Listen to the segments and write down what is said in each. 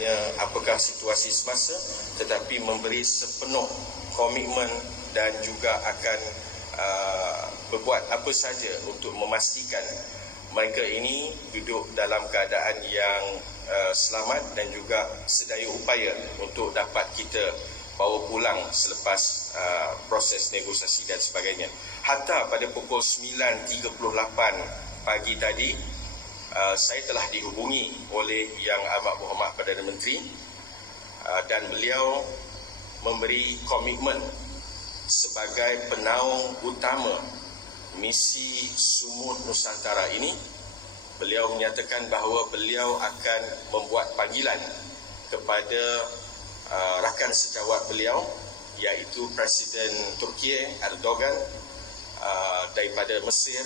hanya apakah situasi semasa, tetapi memberi sepenuh komitmen dan juga akan berbuat apa saja untuk memastikan mereka ini duduk dalam keadaan yang selamat dan juga sedaya upaya untuk dapat kita bawa pulang selepas proses negosiasi dan sebagainya. Hatta pada pukul 9.38 pagi tadi, saya telah dihubungi oleh Yang Amat Berhormat Perdana Menteri dan beliau memberi komitmen sebagai penaung utama misi Sumut Nusantara ini. Beliau menyatakan bahawa beliau akan membuat panggilan kepada rakan sejawat beliau, iaitu Presiden Turki Erdogan, daripada Mesir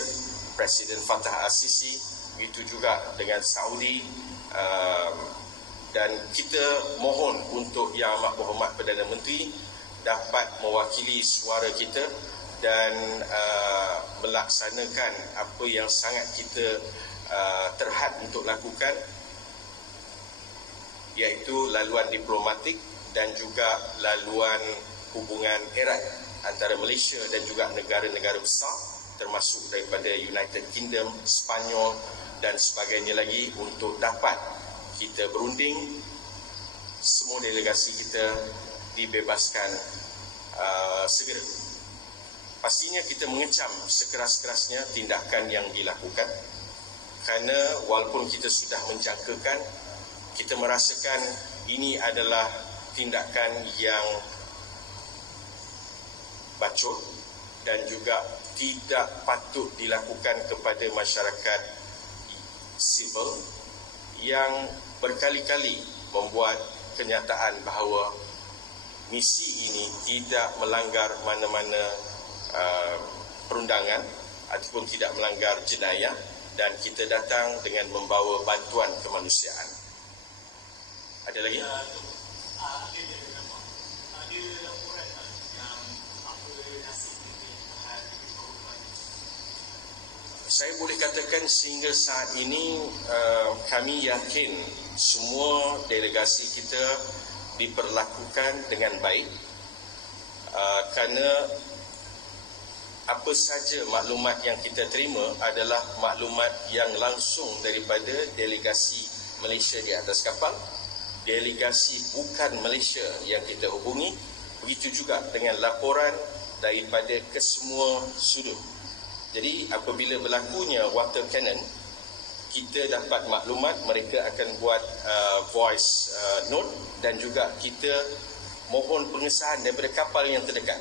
Presiden Fattah Al-Sisi, begitu juga dengan Saudi, dan kita mohon untuk Yang Amat Berhormat Perdana Menteri dapat mewakili suara kita dan melaksanakan apa yang sangat kita terhad untuk lakukan, iaitu laluan diplomatik dan juga laluan hubungan erat antara Malaysia dan juga negara-negara besar termasuk daripada United Kingdom, Sepanyol dan sebagainya lagi, untuk dapat kita berunding semua delegasi kita dibebaskan segera. Pastinya kita mengecam sekeras-kerasnya tindakan yang dilakukan, kerana walaupun kita sudah menjangkakan, kita merasakan ini adalah tindakan yang bacot dan juga tidak patut dilakukan kepada masyarakat sivil yang berkali-kali membuat kenyataan bahawa misi ini tidak melanggar mana-mana perundangan ataupun tidak melanggar jenayah, dan kita datang dengan membawa bantuan kemanusiaan. Ada lagi? Saya boleh katakan sehingga saat ini kami yakin semua delegasi kita diperlakukan dengan baik, kerana apa saja maklumat yang kita terima adalah maklumat yang langsung daripada delegasi Malaysia di atas kapal, delegasi bukan Malaysia yang kita hubungi, begitu juga dengan laporan daripada kesemua sudut. Jadi apabila berlakunya water cannon, kita dapat maklumat mereka akan buat voice note, dan juga kita mohon pengesahan daripada kapal yang terdekat.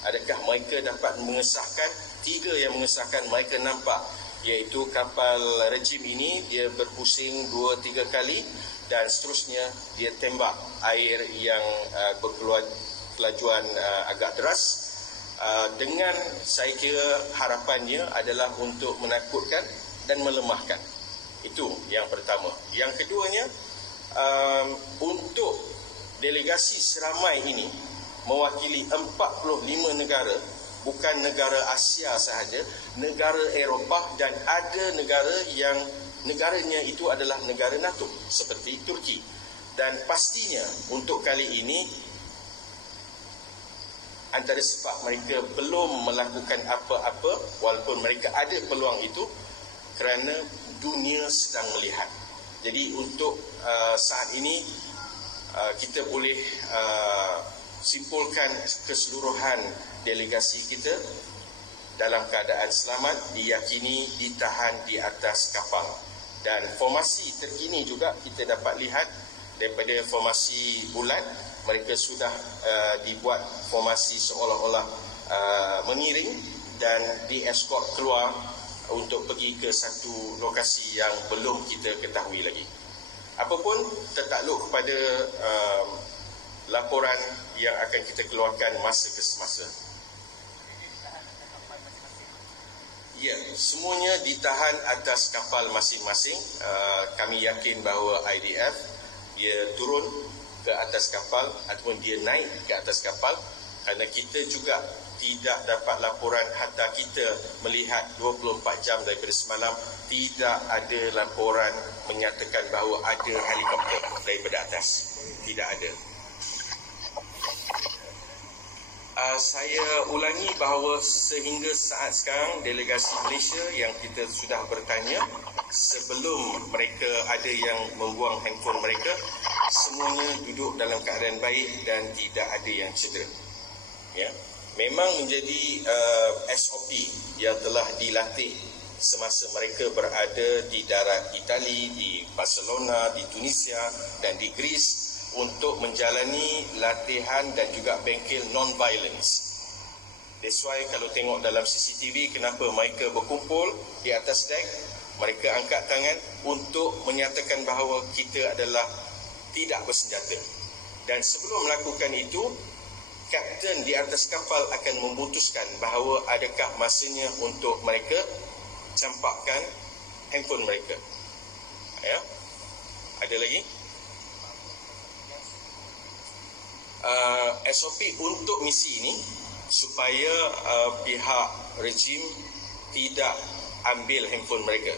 Adakah mereka dapat mengesahkan? 3 yang mengesahkan mereka nampak, iaitu kapal rejim ini dia berpusing 2-3 kali dan seterusnya dia tembak air yang berkelajuan agak deras. Dengan saya kira harapannya adalah untuk menakutkan dan melemahkan. Itu yang pertama. Yang keduanya, untuk delegasi seramai ini mewakili 45 negara, bukan negara Asia sahaja, negara Eropah, dan ada negara yang negaranya itu adalah negara NATO seperti Turki. Dan pastinya untuk kali ini, antara sebab mereka belum melakukan apa-apa walaupun mereka ada peluang itu, kerana dunia sedang melihat. Jadi untuk saat ini kita boleh simpulkan keseluruhan delegasi kita dalam keadaan selamat, diyakini ditahan di atas kapal. Dan formasi terkini juga kita dapat lihat daripada formasi bulan, mereka sudah dibuat formasi seolah-olah mengiring dan dieskort keluar untuk pergi ke satu lokasi yang belum kita ketahui lagi. Apapun tertakluk kepada laporan yang akan kita keluarkan masa ke semasa. Ya, semuanya ditahan atas kapal masing-masing. Kami yakin bahawa IDF dia turun ke atas kapal ataupun dia naik ke atas kapal, kerana kita juga tidak dapat laporan hatta kita melihat 24 jam daripada semalam tidak ada laporan menyatakan bahawa ada helikopter daripada atas. Tidak ada. Saya ulangi bahawa sehingga saat sekarang delegasi Malaysia yang kita sudah bertanya sebelum mereka ada yang membuang handphone mereka, semuanya duduk dalam keadaan baik dan tidak ada yang cedera. Ya, memang menjadi SOP yang telah dilatih semasa mereka berada di darat Itali, di Barcelona, di Tunisia dan di Greece untuk menjalani latihan dan juga bengkel non-violence. That's why kalau tengok dalam CCTV kenapa mereka berkumpul di atas dek, mereka angkat tangan untuk menyatakan bahawa kita adalah tidak bersenjata. Dan sebelum melakukan itu, kapten di atas kapal akan memutuskan bahawa adakah masanya untuk mereka campakkan handphone mereka. Ya. Ada lagi? SOP untuk misi ini supaya pihak rejim tidak ambil handphone mereka.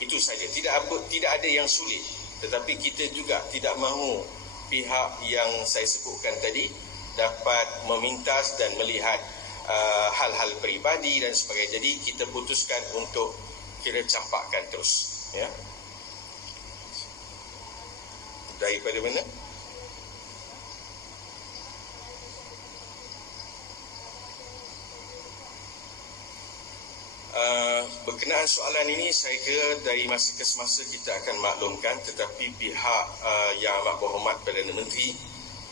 Itu saja. Tidak ada yang sulit. Tetapi kita juga tidak mahu pihak yang saya sebutkan tadi dapat memintas dan melihat hal-hal peribadi dan sebagainya. Jadi kita putuskan untuk kira campakkan terus. Ya. Daripada mana? Berkenaan soalan ini, saya kira dari masa ke semasa kita akan maklumkan, tetapi pihak Yang Amat Berhormat Perdana Menteri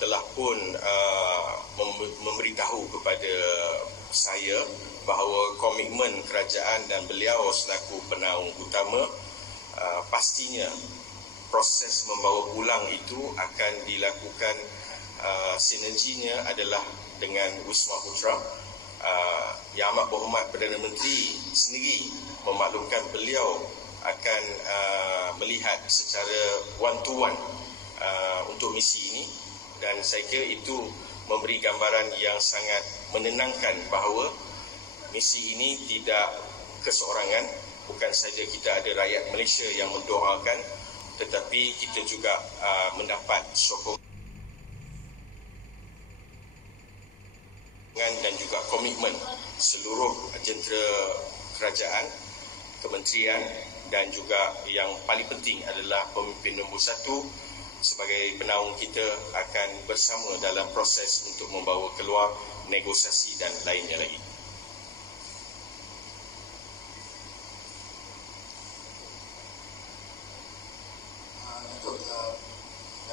telah pun memberitahu kepada saya bahawa komitmen kerajaan dan beliau selaku penaung utama pastinya proses membawa pulang itu akan dilakukan, sinerginya adalah dengan Wisma Putra. Yang Amat Berhormat Perdana Menteri sendiri memaklumkan beliau akan melihat secara one to one untuk misi ini, dan saya kira itu memberi gambaran yang sangat menenangkan bahawa misi ini tidak keseorangan. Bukan saja kita ada rakyat Malaysia yang mendoakan, tetapi kita juga mendapat sokongan dan juga komitmen seluruh jentera kerajaan, kementerian dan juga yang paling penting adalah pemimpin nombor 1 sebagai penaung kita akan bersama dalam proses untuk membawa keluar negosiasi dan lainnya lagi. Untuk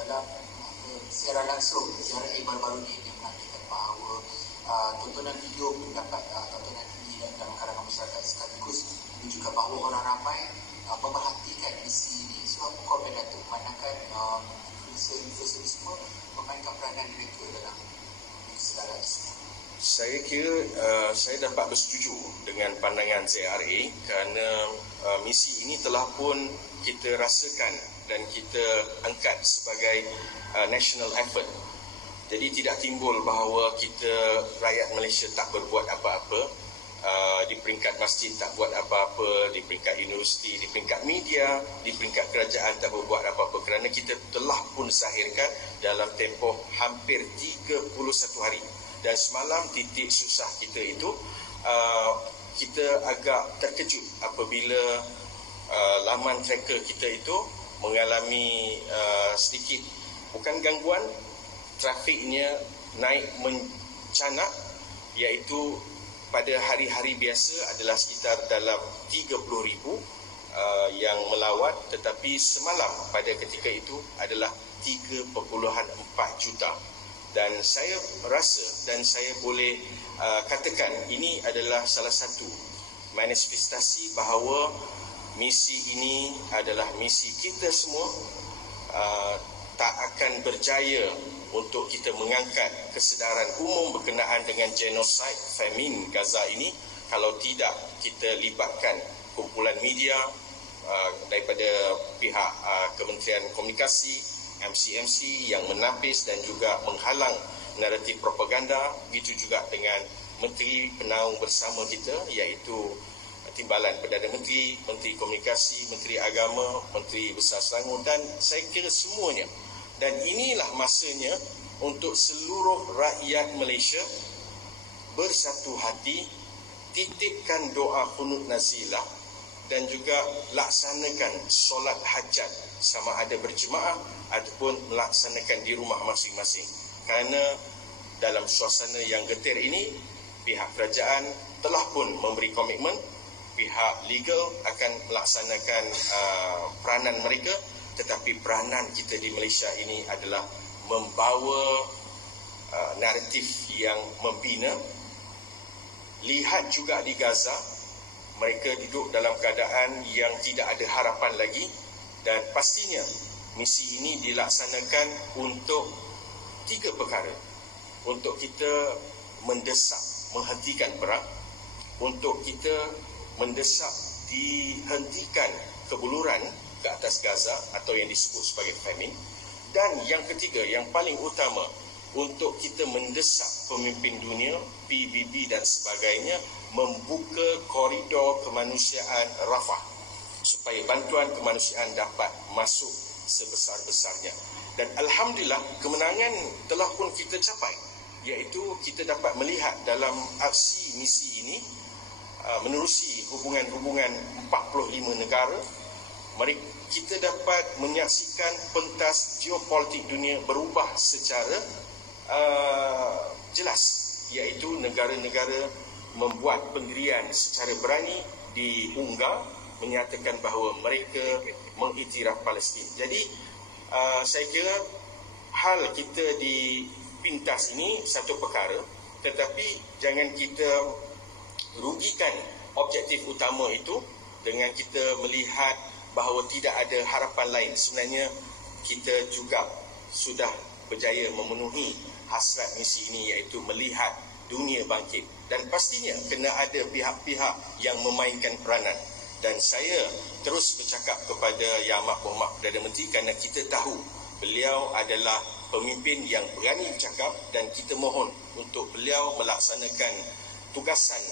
dalam siaran langsung, siaran baru-baru ini yang menantikan bahawa tontonan video pun dapat tontonan tinggi dalam kalangan masyarakat sekaligus menunjukkan bahawa orang ramai memerhatikan misi ini. So, apa komen Datuk? Manakah influencer ini semua memainkan peranan mereka dalam segala semua? Saya kira saya dapat bersetuju dengan pandangan ZRA kerana misi ini telah pun kita rasakan dan kita angkat sebagai national effort. Jadi tidak timbul bahawa kita rakyat Malaysia tak berbuat apa-apa, di peringkat masjid tak buat apa-apa, di peringkat universiti, di peringkat media, di peringkat kerajaan tak berbuat apa-apa, kerana kita telah pun zahirkan dalam tempoh hampir 31 hari. Dan semalam titik susah kita itu, kita agak terkejut apabila laman tracker kita itu mengalami sedikit, bukan gangguan, trafiknya naik mencanak, iaitu pada hari-hari biasa adalah sekitar dalam 30,000 yang melawat, tetapi semalam pada ketika itu adalah 3.4 juta. Dan saya rasa dan saya boleh katakan ini adalah salah satu manifestasi bahawa misi ini adalah misi kita semua. Tak akan berjaya untuk kita mengangkat kesedaran umum berkenaan dengan genosid famine Gaza ini kalau tidak kita libatkan kumpulan media daripada pihak Kementerian Komunikasi, MCMC yang menapis dan juga menghalang naratif propaganda, begitu juga dengan Menteri Penaung bersama kita, iaitu Timbalan Perdana Menteri, Menteri Komunikasi, Menteri Agama, Menteri Besar Selangor dan saya kira semuanya. Dan inilah masanya untuk seluruh rakyat Malaysia bersatu hati, titipkan doa kunut nazilah dan juga laksanakan solat hajat sama ada berjemaah ataupun melaksanakan di rumah masing-masing. Kerana dalam suasana yang getir ini, pihak kerajaan telah pun memberi komitmen, pihak legal akan melaksanakan peranan mereka, tetapi peranan kita di Malaysia ini adalah membawa naratif yang membina. Lihat juga di Gaza, mereka duduk dalam keadaan yang tidak ada harapan lagi dan pastinya misi ini dilaksanakan untuk 3 perkara. Untuk kita mendesak menghentikan perang, untuk kita mendesak dihentikan kebuluran ke atas Gaza atau yang disebut sebagai famine, dan yang ketiga yang paling utama, untuk kita mendesak pemimpin dunia, PBB dan sebagainya membuka koridor kemanusiaan Rafah supaya bantuan kemanusiaan dapat masuk sebesar-besarnya. Dan Alhamdulillah kemenangan telah pun kita capai, iaitu kita dapat melihat dalam aksi misi ini menerusi hubungan-hubungan 45 negara, kita dapat menyaksikan pentas geopolitik dunia berubah secara jelas, iaitu negara-negara membuat pendirian secara berani diunggah, menyatakan bahawa mereka mengiktiraf Palestin. Jadi saya kira hal kita di pintas ini satu perkara, tetapi jangan kita rugikan objektif utama itu dengan kita melihat bahawa tidak ada harapan lain. Sebenarnya kita juga sudah berjaya memenuhi hasrat misi ini, iaitu melihat dunia bangkit, dan pastinya kena ada pihak-pihak yang memainkan peranan. Dan saya terus bercakap kepada Yang Amat Berhormat Perdana Menteri kerana kita tahu beliau adalah pemimpin yang berani bercakap, dan kita mohon untuk beliau melaksanakan tugasan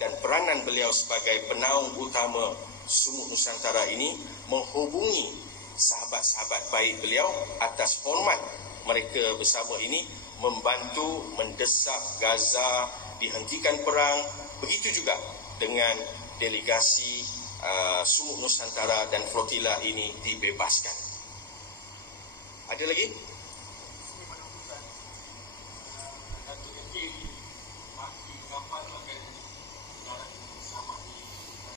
dan peranan beliau sebagai penaung utama Sumut Nusantara ini, menghubungi sahabat-sahabat baik beliau atas hormat mereka bersama ini, membantu mendesak Gaza dihentikan perang. Begitu juga dengan delegasi Sumut Nusantara dan flotila ini dibebaskan. Ada lagi?